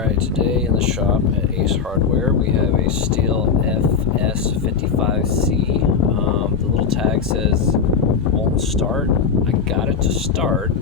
Alright, today in the shop at Ace Hardware we have a Stihs FS55C. The little tag says won't start. I got it to start.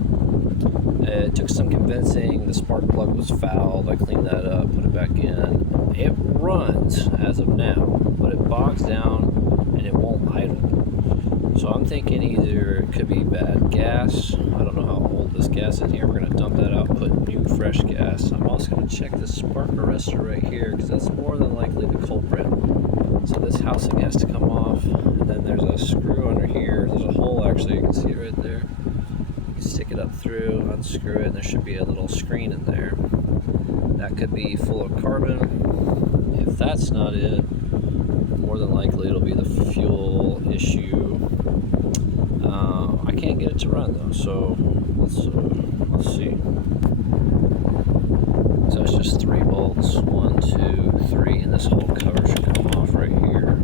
It took some convincing. The spark plug was fouled. I cleaned that up, put it back in. It runs as of now, but it bogs down and it won't idle. So I'm thinking either it could be bad gas. I don't know how old this gas is here. We're going to dump that out, put new fresh gas. I'm also going to check this spark arrestor right here because that's more than likely the culprit. So this housing has to come off, and then there's a screw under here. There's a hole actually, you can see it right there. You can stick it up through, unscrew it, and there should be a little screen in there. That could be full of carbon. If that's not it, more than likely it'll be the fuel issue. I can't get it to run though, so let's see. So it's just 3 bolts, 1, 2, 3, and this whole cover should come off right here.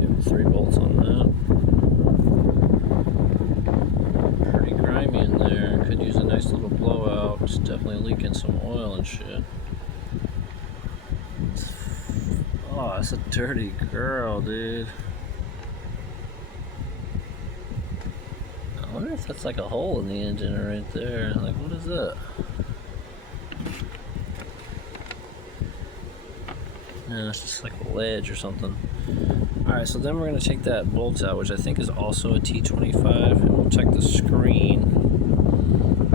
Yep, 3 bolts on that. Pretty grimy in there. Could use a nice little blowout. It's definitely leaking some oil and shit. Oh, that's a dirty girl, dude. I wonder if that's like a hole in the engine right there. Like, what is that? No, it's just like a ledge or something. Alright, so then we're going to take that bolt out, which I think is also a T25, and we'll check the screen.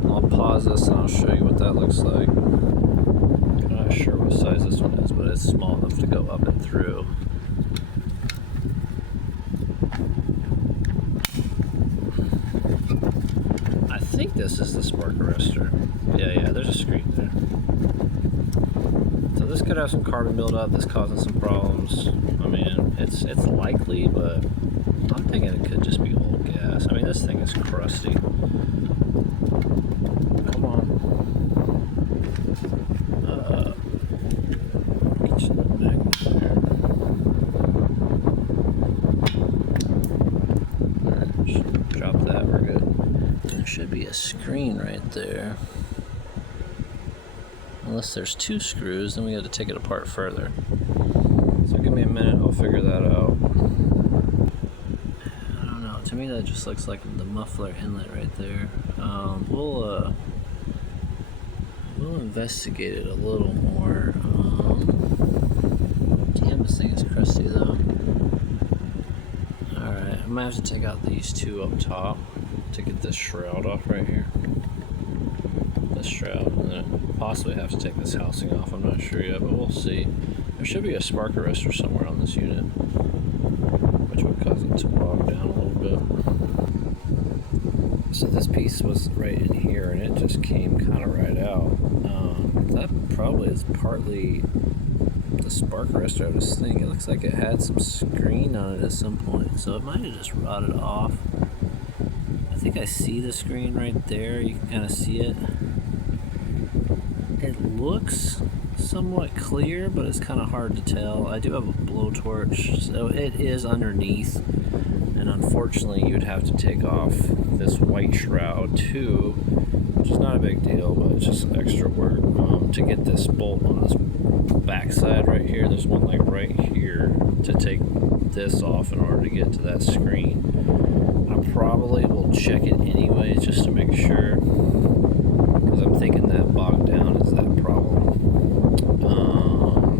I'll pause this and I'll show you what that looks like. I'm not sure what size this one is, but it's small enough to go up and through. I think this is the spark arrestor. Yeah, there's a screen there. So this could have some carbon buildup that's causing some problems. I mean, it's likely, but I'm thinking it could just be old gas. I mean, this thing is crusty. Come on. Reach in the back there. Alright, drop that, we're good. There should be a screen right there. Unless there's 2 screws, then we got to take it apart further. So give me a minute, I'll figure that out. I don't know, to me that just looks like the muffler inlet right there. We'll investigate it a little more. Damn, this thing is crusty though. Alright, I might have to take out these 2 up top to get this shroud off right here. This shroud, and then possibly have to take this housing off. I'm not sure yet, but we'll see. There should be a spark arrestor somewhere on this unit, which would cause it to bog down a little bit. So this piece was right in here, and it just came kind of right out. That probably is partly the spark arrestor of this thing. It looks like it had some screen on it at some point, so it might have just rotted off. I think I see the screen right there. You can kind of see it. It looks somewhat clear, but it's kind of hard to tell. I do have a blowtorch, so it is underneath, and unfortunately you would have to take off this white shroud too, which is not a big deal, but it's just extra work to get this bolt on this back side right here. There's one like right here to take this off in order to get to that screen. I probably will check it anyway just to make sure, because I'm thinking that bogged down is that problem.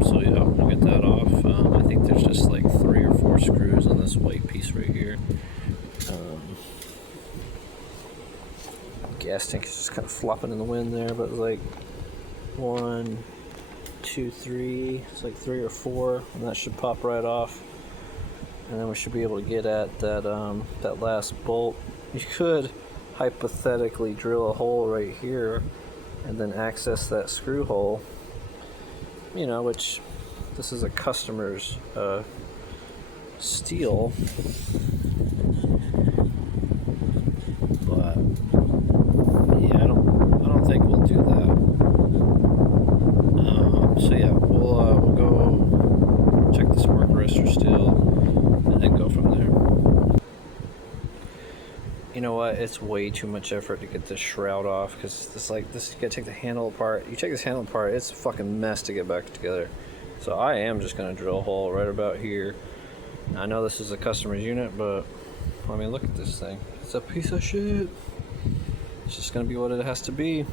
So yeah, we'll get that off. I think there's just like 3 or 4 screws on this white piece right here. Gas tank is just kind of flopping in the wind there, but like 1, 2, 3. It's like 3 or 4, and that should pop right off. And then we should be able to get at that that last bolt. You could hypothetically drill a hole right here and then access that screw hole, you know, which this is a customer's steel, but yeah, I don't think we'll do that. So yeah, we'll go check the spark arrestor still and then go from there. You know what? but it's way too much effort to get this shroud off because it's like this. You gotta take the handle apart. You take this handle apart, it's a fucking mess to get back together. So I am just gonna drill a hole right about here. Now, I know this is a customer's unit, but I mean, look at this thing. It's a piece of shit. It's just gonna be what it has to be.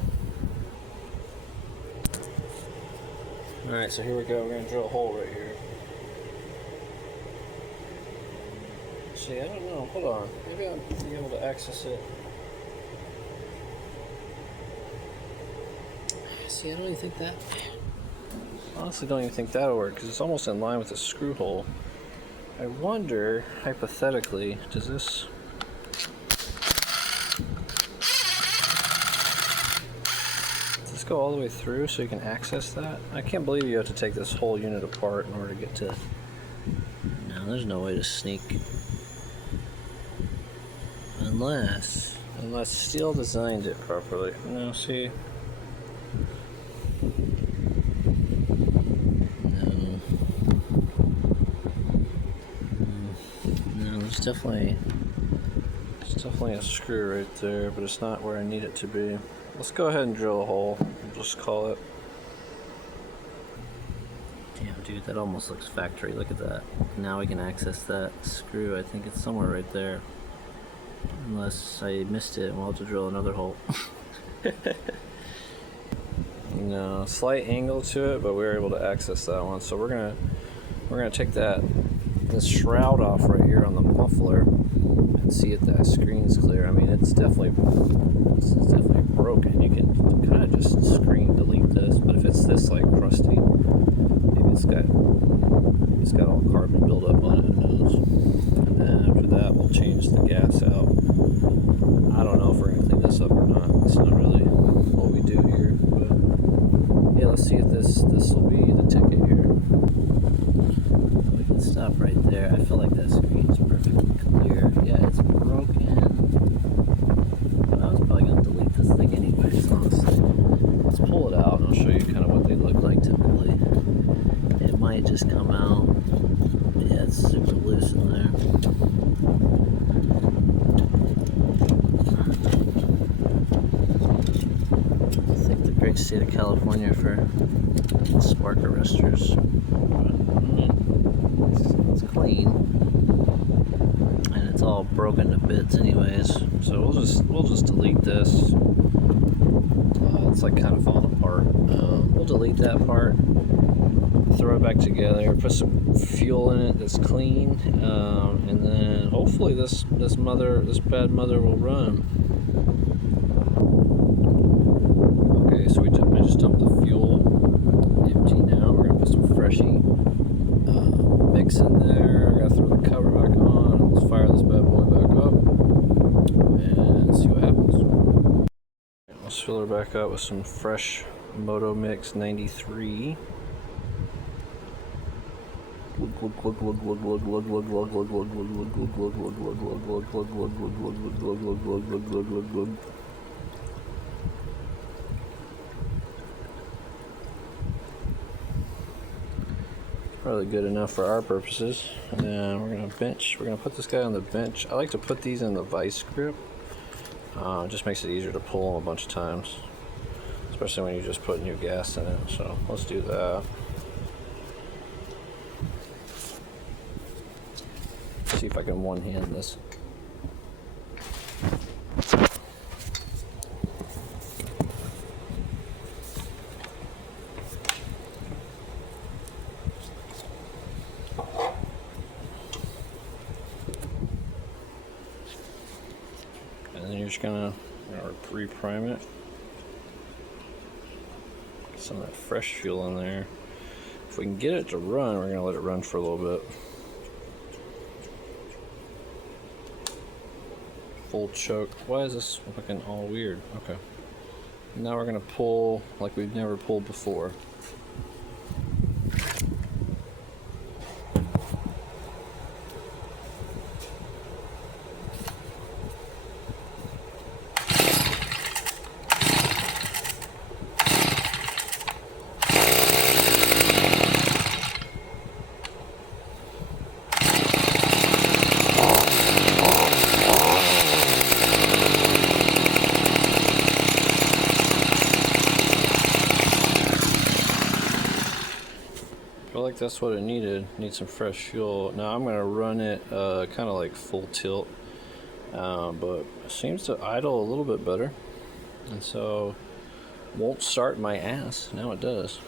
All right, so here we go. We're gonna drill a hole right here. See, I don't know. Hold on. Maybe I'll be able to access it. See, I don't even think that. Honestly, don't even think that'll work because it's almost in line with the screw hole. I wonder, hypothetically, does this go all the way through so you can access that? I can't believe you have to take this whole unit apart in order to get to. No, there's no way to sneak. Unless Steel designed it properly. No, see. No, there's definitely a screw right there, but it's not where I need it to be. Let's go ahead and drill a hole. We'll just call it. Damn, dude, that almost looks factory. Look at that. Now we can access that screw. I think it's somewhere right there. Unless I missed it and we'll have to drill another hole. No, slight angle to it, but we were able to access that one. So we're gonna take this shroud off right here on the muffler and see if that screen's clear. I mean, it's definitely broken. You can kind of just screen delete this, but if it's this like crusty, maybe it's got all carbon buildup on it. Who knows? And then after that, we'll change the gas out. I don't know if we're gonna clean this up or not. It's not really what we do here, but yeah, let's see if this will be the ticket here. We can stop right there. I feel like that screen's perfectly clear. Yeah, it's broken. But I was probably gonna delete this thing anyways, honestly. Let's pull it out and I'll show you kind of what they look like typically. It might just come out. Yeah, it's super loose in there. I think the great state of California for spark arresters. It's clean, and it's all broken to bits, anyways. So we'll just delete this. It's like kind of falling apart. We'll delete that part. Throw it back together. Put some fuel in it that's clean, and then hopefully this bad mother will run. Okay, so I just dumped the fuel. Empty now. We're gonna put some freshy mix in there. I gotta throw the cover back on. Let's fire this bad boy back up and see what happens. Let's fill her back up with some fresh Moto Mix 93. Probably good enough for our purposes. And then we're gonna put this guy on the bench. I like to put these in the vice grip. It just makes it easier to pull them a bunch of times, especially when you just put new gas in it. So let's do that. See if I can one-hand this. And then you're just gonna re-prime it. Get some of that fresh fuel in there. If we can get it to run, we're gonna let it run for a little bit. Full choke. Why is this looking all weird? Okay. Now we're gonna pull like we've never pulled before. like that's what it needed. Need some fresh fuel. Now I'm gonna run it kind of like full tilt, but it seems to idle a little bit better, and so won't start my ass. Now it does.